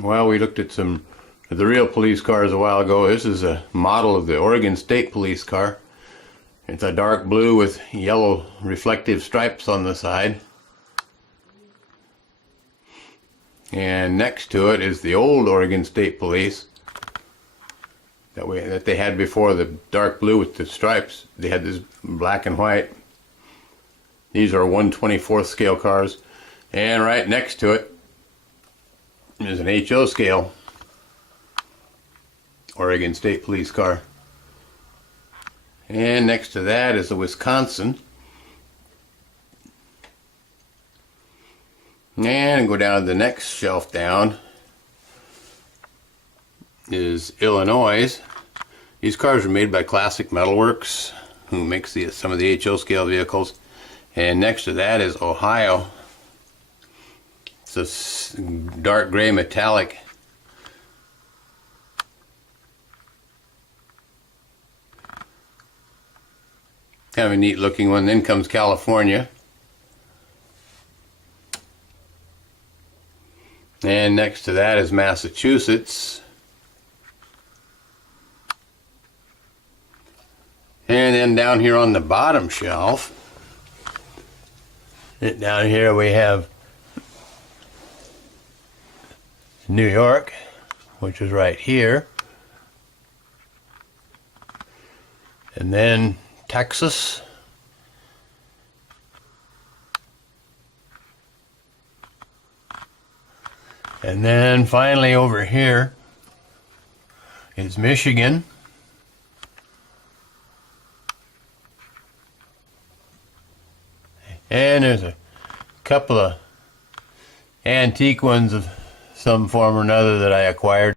Well, we looked at some of the real police cars a while ago. This is a model of the Oregon State Police car. It's a dark blue with yellow reflective stripes on the side. And next to it is the old Oregon State Police that they had before, the dark blue with the stripes. They had this black and white. These are 1/24th scale cars. And right next to it is an HO scale Oregon State Police car. And next to that is the Wisconsin. And go down to the next shelf down is Illinois. These cars are made by Classic Metalworks, who makes some of the HO scale vehicles. And next to that is Ohio. It's a dark gray metallic. Kind of a neat looking one. Then comes California. And next to that is Massachusetts. And then down here on the bottom shelf, down here we have New York, which is right here. And then Texas. And then finally over here is Michigan. And there's a couple of antique ones of some form or another that I acquired.